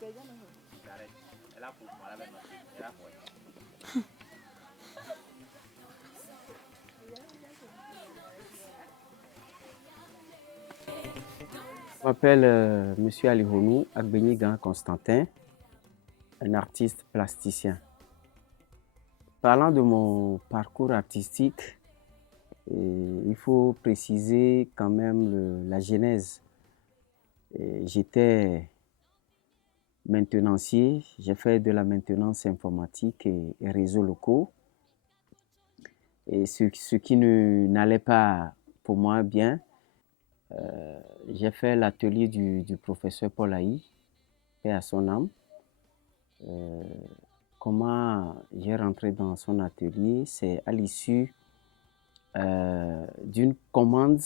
Je m'appelle Monsieur Alihonou Agbenigan Constantin, un artiste plasticien. Parlant de mon parcours artistique, il faut préciser quand même la genèse. J'étais maintenancier, j'ai fait de la maintenance informatique et réseaux locaux. Et ce qui n'allait pas pour moi bien, j'ai fait l'atelier du professeur Paul Haï, paix à son âme. Comment j'ai rentré dans son atelier, c'est à l'issue d'une commande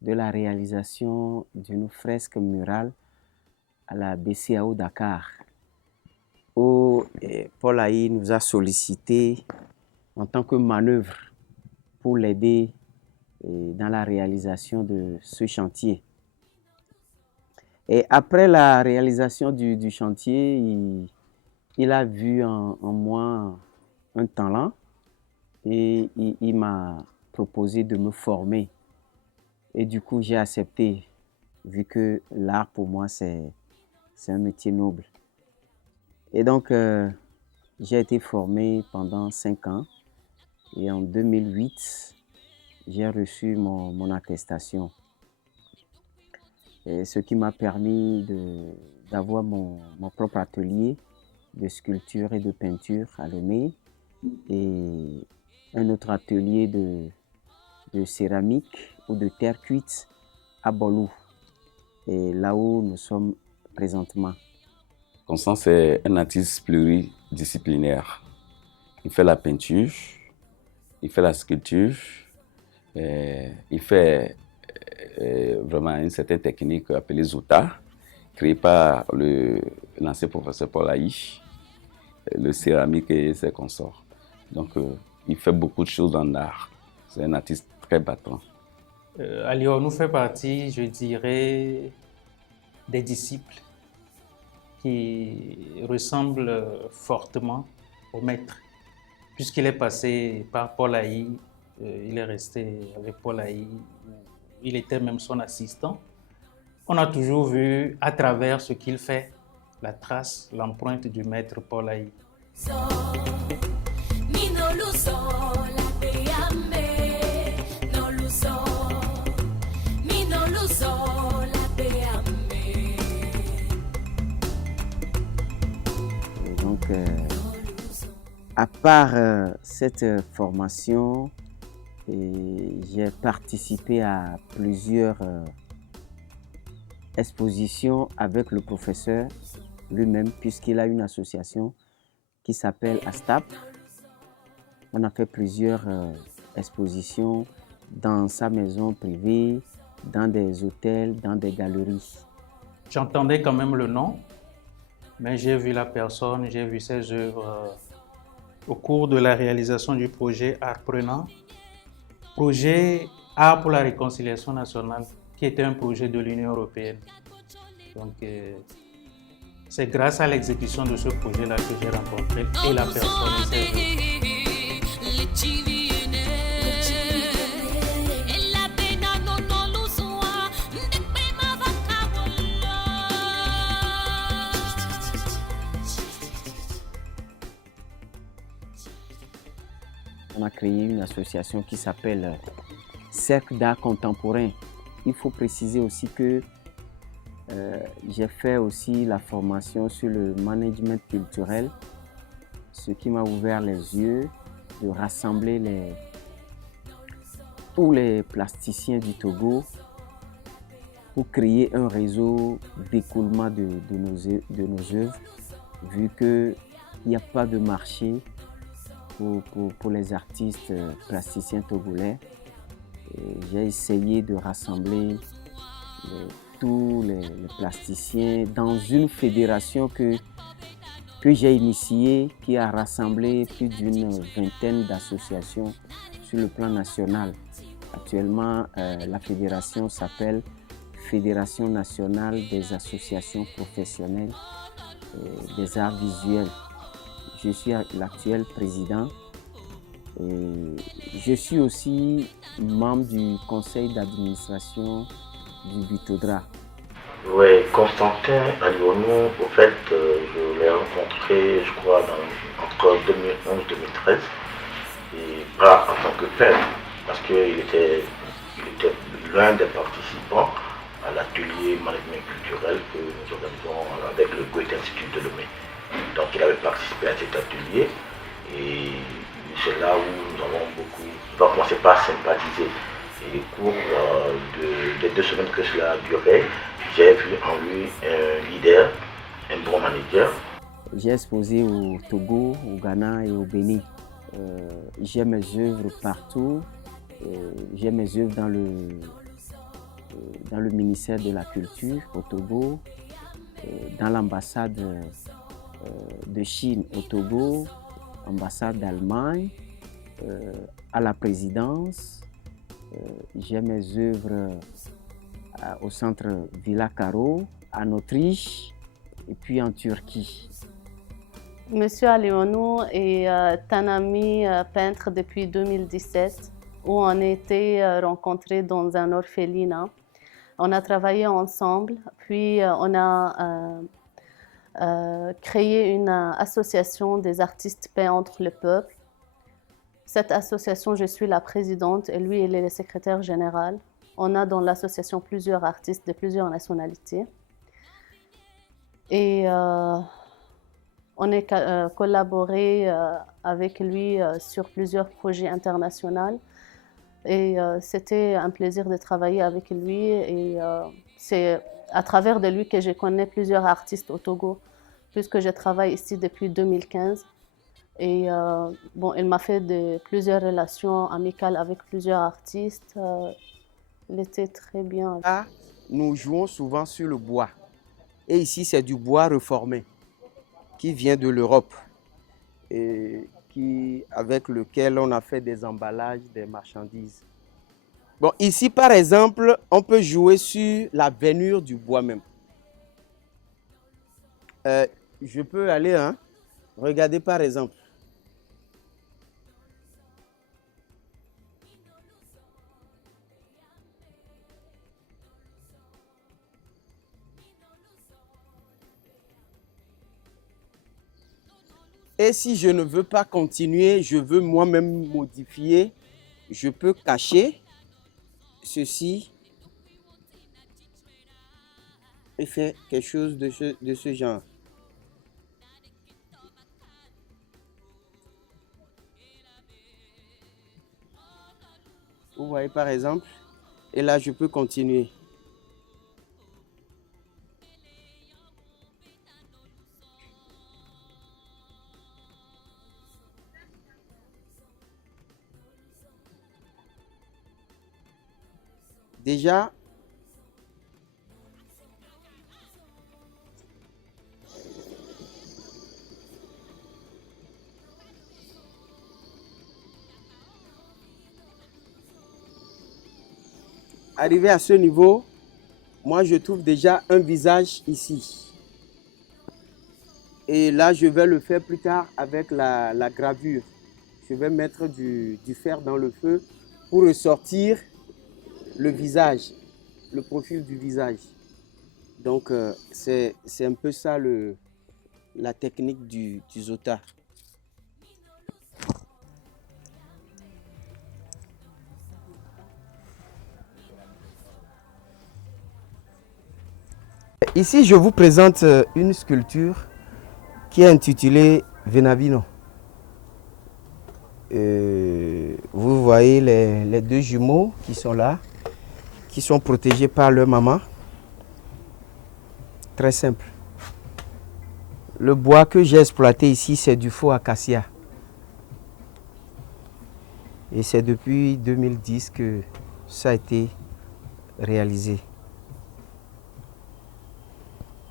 de la réalisation d'une fresque murale à la BCAO Dakar, où Paul Haï nous a sollicité en tant que manœuvre pour l'aider dans la réalisation de ce chantier. Et après la réalisation du chantier, il a vu en moi un talent et il m'a proposé de me former. Et du coup, j'ai accepté, vu que l'art pour moi, c'est un métier noble. Et donc, j'ai été formé pendant 5 ans. Et en 2008, j'ai reçu mon attestation. Et ce qui m'a permis d'avoir mon propre atelier de sculpture et de peinture à Lomé et un autre atelier de céramique ou de terre cuite à Bolou. Et là où nous sommes présentement. Constance est un artiste pluridisciplinaire. Il fait la peinture, il fait la sculpture, il fait vraiment une certaine technique appelée Zouta, créée par l'ancien professeur Paul Haï, le céramique et ses consorts. Donc, il fait beaucoup de choses en art. C'est un artiste très battant. Alihonou fait partie, je dirais, des disciples qui ressemblent fortement au maître. Puisqu'il est passé par Paul Haï, il est resté avec Paul Haï, il était même son assistant. On a toujours vu à travers ce qu'il fait la trace, l'empreinte du maître Paul Haï. Donc, à part cette formation, j'ai participé à plusieurs expositions avec le professeur lui-même, puisqu'il a une association qui s'appelle ASTAP. On a fait plusieurs expositions dans sa maison privée, dans des hôtels, dans des galeries. J'entendais quand même le nom, mais j'ai vu la personne, j'ai vu ses œuvres au cours de la réalisation du projet Art Prenant, projet Art pour la réconciliation nationale, qui était un projet de l'Union européenne. Donc, c'est grâce à l'exécution de ce projet-là que j'ai rencontré et la personne et ses œuvres. On a créé une association qui s'appelle Cercle d'art contemporain. Il faut préciser aussi que j'ai fait aussi la formation sur le management culturel, ce qui m'a ouvert les yeux de rassembler tous les plasticiens du Togo pour créer un réseau d'écoulement de nos œuvres, vu qu'il n'y a pas de marché pour les artistes plasticiens togolais. J'ai essayé de rassembler tous les plasticiens dans une fédération que j'ai initiée, qui a rassemblé plus d'une vingtaine d'associations sur le plan national. Actuellement, la fédération s'appelle Fédération nationale des associations professionnelles des arts visuels. Je suis l'actuel président et je suis aussi membre du conseil d'administration du Bitodra. Oui, Constantin Alionou, au fait, je l'ai rencontré, je crois, entre 2011 et 2013, et pas en tant que père, parce qu'il était l'un des participants à l'atelier management culturel que nous organisons avec le Goethe Institut de Lomé. Donc il avait participé à cet atelier et c'est là où nous avons beaucoup commencé par sympathiser. Et au cours des 2 semaines que cela a duré, j'ai vu en lui un leader, un bon manager. J'ai exposé au Togo, au Ghana et au Bénin. J'ai mes œuvres partout. J'ai mes œuvres dans le ministère de la Culture au Togo, dans l'ambassade de Chine au Togo, ambassade d'Allemagne, à la présidence. J'ai mes œuvres au centre Villa Caro, en Autriche et puis en Turquie. Monsieur Alionou est un ami peintre depuis 2017 où on a été rencontrés dans un orphelinat. On a travaillé ensemble, puis on a créé une association des artistes peintres le peuple. Cette association, je suis la présidente et lui, il est le secrétaire général. On a dans l'association plusieurs artistes de plusieurs nationalités. Et on a collaboré avec lui sur plusieurs projets internationaux. Et c'était un plaisir de travailler avec lui. Et c'est à travers de lui que je connais plusieurs artistes au Togo, puisque je travaille ici depuis 2015. Et bon, il m'a fait plusieurs relations amicales avec plusieurs artistes. Il était très bien. Là, nous jouons souvent sur le bois. Et ici, c'est du bois reformé qui vient de l'Europe et avec lequel on a fait des emballages, des marchandises. Bon, ici, par exemple, on peut jouer sur la veinure du bois même. Je peux aller, hein? Regardez par exemple. Et si je ne veux pas continuer, je veux moi-même modifier, je peux cacher ceci et faire quelque chose de ce genre. Vous voyez par exemple, et là je peux continuer. Déjà, arrivé à ce niveau, moi je trouve déjà un visage ici. Et là, je vais le faire plus tard avec la gravure. Je vais mettre du fer dans le feu pour ressortir le visage, le profil du visage. Donc, c'est un peu ça la technique du Zota. Ici, je vous présente une sculpture qui est intitulée Venavino. Vous voyez les 2 jumeaux qui sont là, qui sont protégés par leur maman. Très simple. Le bois que j'ai exploité ici, c'est du faux acacia. Et c'est depuis 2010 que ça a été réalisé.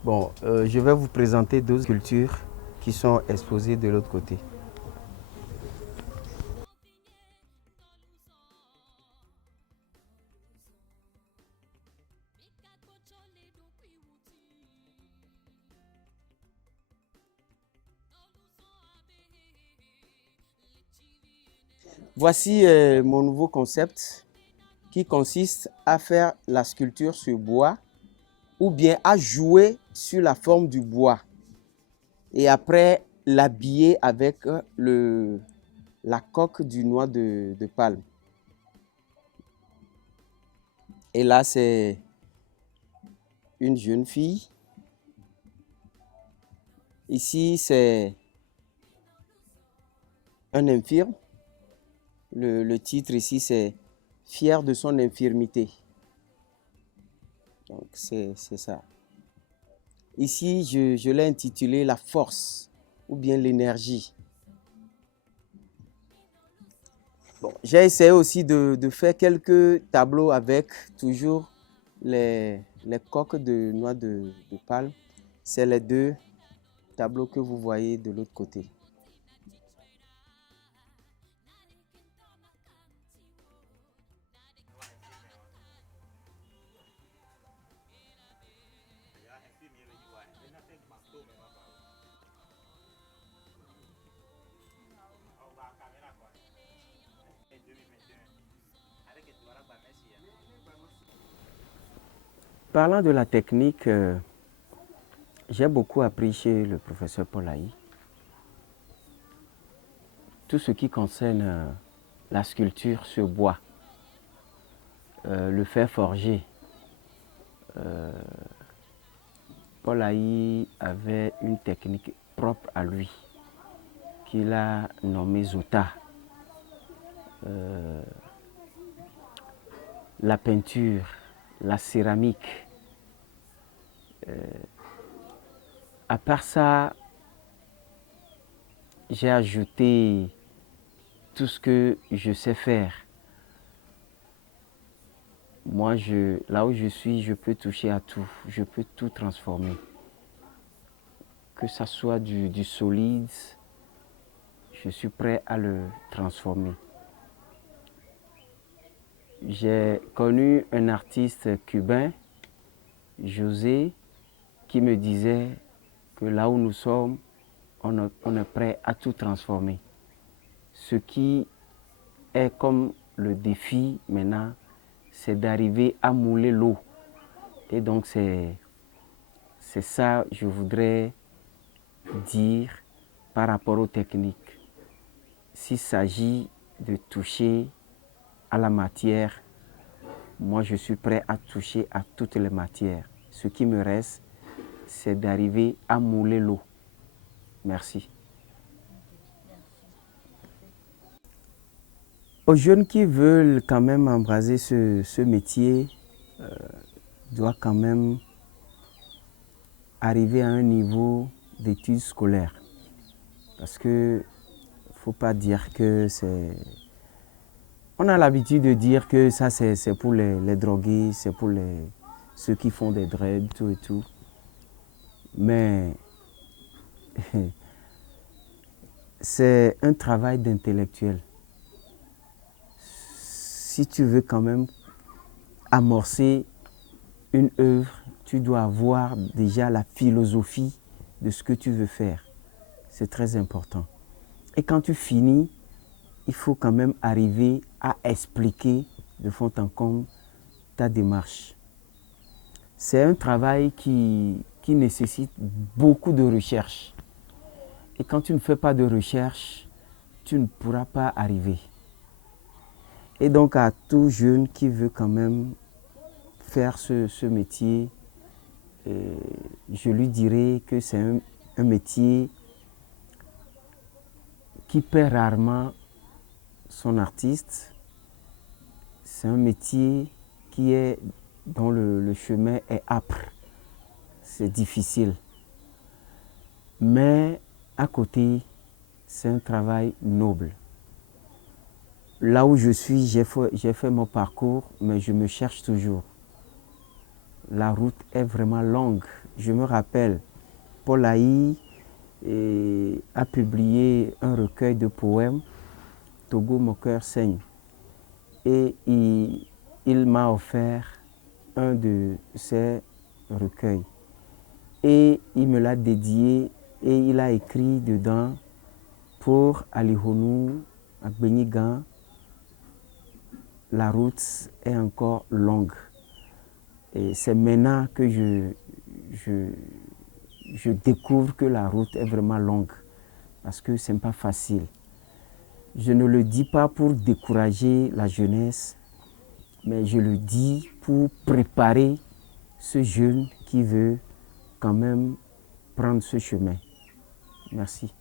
Bon, je vais vous présenter 2 sculptures qui sont exposées de l'autre côté. Voici mon nouveau concept qui consiste à faire la sculpture sur bois ou bien à jouer sur la forme du bois et après l'habiller avec la coque du noix de palme. Et là, c'est une jeune fille. Ici, c'est un infirme. Le titre ici, c'est « Fier de son infirmité ». Donc, c'est ça. Ici, je l'ai intitulé « La force » ou bien « l'énergie ». Bon, j'ai essayé aussi de faire quelques tableaux avec toujours les coques de noix de palme. C'est les deux tableaux que vous voyez de l'autre côté. Parlant de la technique, j'ai beaucoup appris chez le professeur Paul Aï. Tout ce qui concerne la sculpture sur bois, le fer forgé. Paul Aï avait une technique propre à lui, qu'il a nommée Zota. La peinture, la céramique. À part ça, j'ai ajouté tout ce que je sais faire. Moi, là où je suis, je peux toucher à tout. Je peux tout transformer. Que ça soit du solide, je suis prêt à le transformer. J'ai connu un artiste cubain, José, qui me disait que là où nous sommes, on est prêt à tout transformer. Ce qui est comme le défi maintenant, c'est d'arriver à mouler l'eau. Et donc c'est ça que je voudrais dire par rapport aux techniques. S'il s'agit de toucher à la matière, moi je suis prêt à toucher à toutes les matières. Ce qui me reste, c'est d'arriver à mouler l'eau. Merci. Aux jeunes qui veulent quand même embraser ce métier, doivent quand même arriver à un niveau d'études scolaires. Parce que ne faut pas dire que c'est... On a l'habitude de dire que ça c'est pour les drogués, c'est pour ceux qui font des dreads, tout et tout. Mais c'est un travail d'intellectuel. Si tu veux quand même amorcer une œuvre, tu dois avoir déjà la philosophie de ce que tu veux faire. C'est très important. Et quand tu finis, il faut quand même arriver à expliquer de fond en comble ta démarche. C'est un travail qui nécessite beaucoup de recherche. Et quand tu ne fais pas de recherche, tu ne pourras pas arriver. Et donc à tout jeune qui veut quand même faire ce métier, je lui dirais que c'est un métier qui paie rarement son artiste. C'est un métier dont le chemin est âpre, c'est difficile. Mais à côté, c'est un travail noble. Là où je suis, j'ai fait mon parcours, mais je me cherche toujours. La route est vraiment longue. Je me rappelle, Paul Aï a publié un recueil de poèmes, Togo, mon cœur saigne. Et il m'a offert un de ces recueils. Et il me l'a dédié et il a écrit dedans pour Alihonu, Agbenigan, la route est encore longue. Et c'est maintenant que je découvre que la route est vraiment longue, parce que ce n'est pas facile. Je ne le dis pas pour décourager la jeunesse, mais je le dis pour préparer ce jeune qui veut quand même prendre ce chemin. Merci.